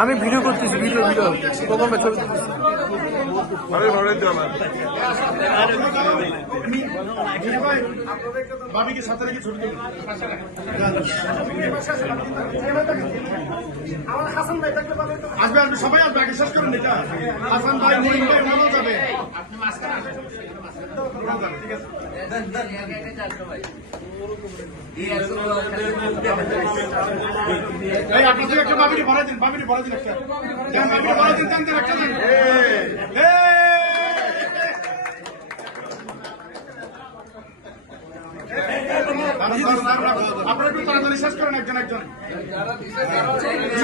আমি ভিডিও করতেছি, ভিডিও প্রোগ্রামে ছবি বাবিকে সাথে রেখে ছবি আসবে আসবে সবাই আসবে আগে শেষ করুন এটা হাসান ভাই মহিন ভাই ওনারাও যাবে ঠিক আছে এই আপনাদের একটা বাবিটি ভরা দিন একটা বাবিটি ভরা দিন টান একটা দিন আপনারা একটু তাড়াতাড়ি শেষ করেন একজন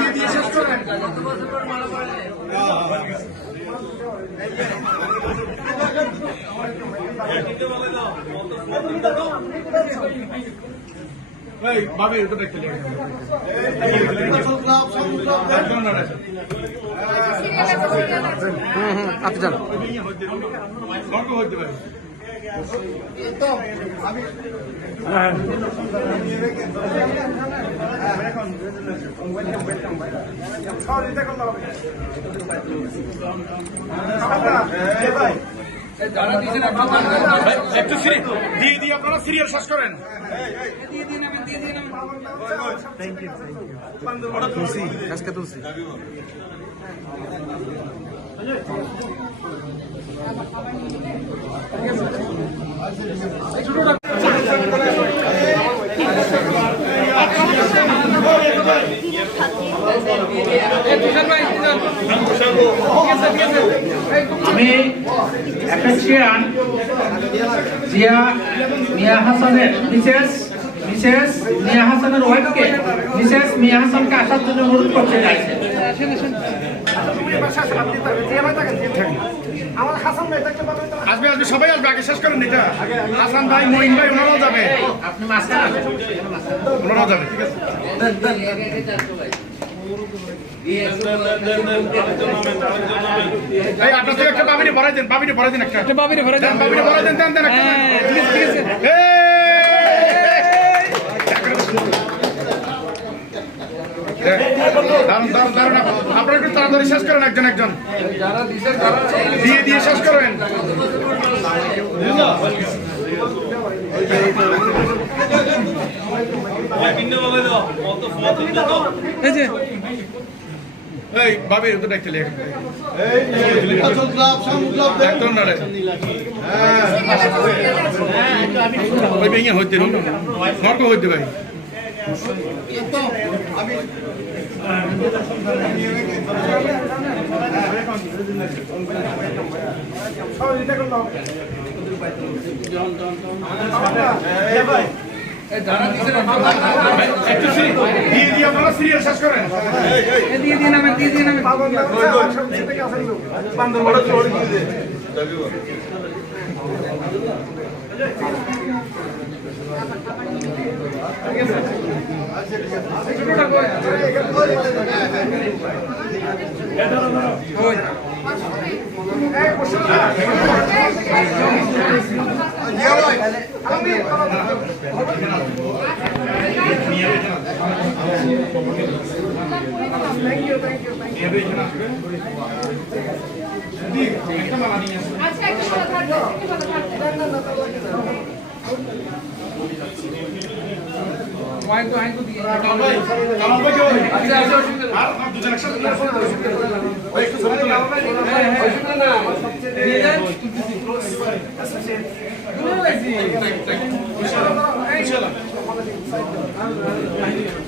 দিয়ে শেষ করেন ভাবি এটা দেখতে আপনি যান হইতে পারে একটু দিয়ে আপনারা সিরিয়াল শেষ করেন আজকে তুলছি আমি অ্যাফেক্সিয়ান জিয়া মিয়া হাসানের মিসেস মিয়া হাসানের ওয়াইফকে মিসেস মিয়া হাসানকে আসার জন্য অনুরোধ করতে চাইছে। আসবে সবাই আসবে আগে শেষ করেন এটা হাসান ভাই মহিন ভাই ওনারাও যাবে আপনি মাঝখানে ওনারাও যাবে ঠিক আছে আপনার একটা বাবিটি ভরাই দেন একটা বাবিটি ভরাই দেন দেন আপনারা একটু তাড়াতাড়ি শেষ করেন একজন দিয়ে শেষ করেন এই বাবির তো দেখতে লেগে হইতে নর্ক হইতে ভাই দিয়ে আপনারা সিরিয়াল শেষ করেন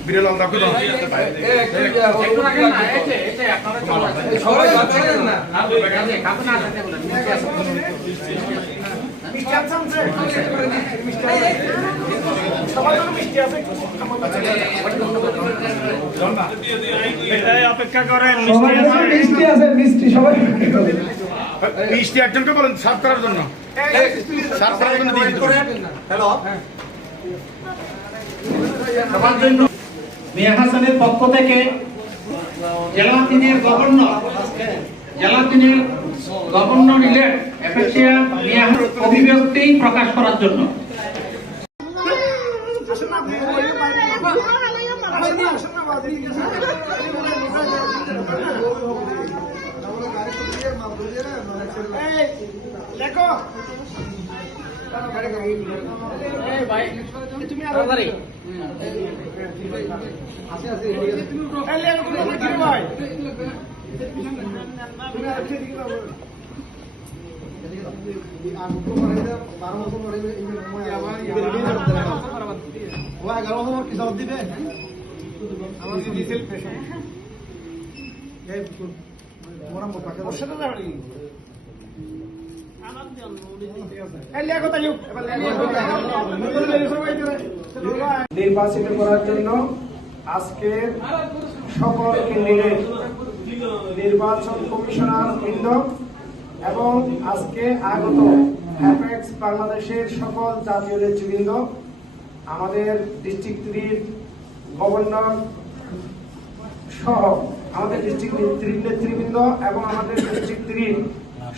বিড়াল আলাদা করে দাও। একটু রাখেন না, এই যে আপনারা সবাই যাচ্ছেন না, কাকু না আসতে বলেন, নিচে আসুন। মিষ্টি আছে আমাদের? সবার জন্য মিষ্টি আছে? অপেক্ষা করেন, মিষ্টি আছে, মিষ্টি সবাই। মিষ্টি একজনকে বলেন সার্ভ করার জন্য। সার্ভ করার জন্য দিয়ে দিতে হবে। সবার জন্য মিয়া হাসানের পক্ষ থেকে জেলা 3-এর গভর্নর ইলেক্ট অ্যাপেক্সিয়া মিয়া হাসান অভিব্যক্তি প্রকাশ করার জন্য। দেখো নির্বাচিত করার জন্য আজকের সকল ক্যান্ডিডেট, নির্বাচন কমিশনার বৃন্দ এবং আজকে আগত অ্যাপেক্স বাংলাদেশের সকল জাতীয় নেতৃবৃন্দ, আমাদের ডিস্ট্রিক্ট 3 গভর্নর সহ আমাদের ডিস্ট্রিক্ট নেতৃবৃন্দ এবং আমাদের ডিস্ট্রিক্ট 3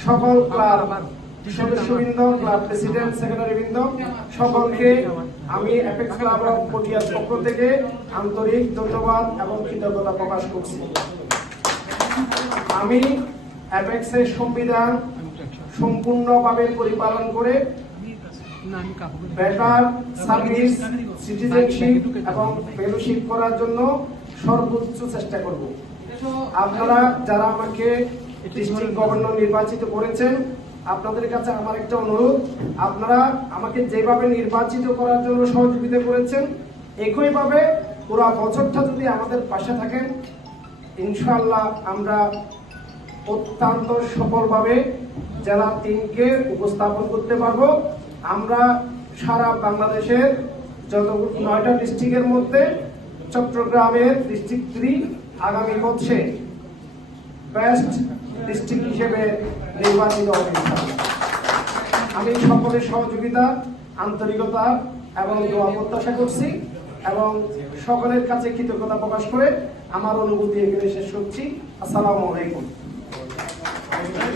সকল ক্লাব সদস্যবৃন্দ, ক্লাব প্রেসিডেন্ট, সেক্রেটারিবৃন্দ, সকলকে আমি অ্যাপেক্স ক্লাব অফ পটিয়ার পক্ষ থেকে আন্তরিক ধন্যবাদ এবং কৃতজ্ঞতা প্রকাশ করছি। আমি অ্যাপেক্সের সংবিধান সম্পূর্ণভাবে পরিপালন করে বেটার সার্ভিস, সিটিজেনশিপ এবং ফেলোশিপ করার জন্য সর্বোচ্চ চেষ্টা করব। আপনারা যারা আমাকে ডিস্ট্রিক্ট গভর্নর নির্বাচিত করেছেন, আপনাদের কাছে আমার একটা অনুরোধ, আপনারা আমাকে যেভাবে নির্বাচিত করার জন্য সহযোগিতা করেছেন, একইভাবে পুরো বছরটা যদি আমাদের পাশে থাকেন, ইনশাআল্লাহ আমরা অত্যন্ত সফলভাবে জেলা 3কে উপস্থাপন করতে পারবো। আমরা সারা বাংলাদেশের যত 9টা ডিস্ট্রিক্টের মধ্যে চট্টগ্রামের ডিস্ট্রিক্ট 3 আগামী বছরে বেস্ট ডিস্ট্রিক্ট হিসেবে নির্বাচিত হবে। আমি সকলের সহযোগিতা, আন্তরিকতা এবং দোয়া প্রত্যাশা করছি এবং সকলের কাছে কৃতজ্ঞতা প্রকাশ করে আমার অনুভূতি এখানে শেষ করছি। আসসালামু আলাইকুম।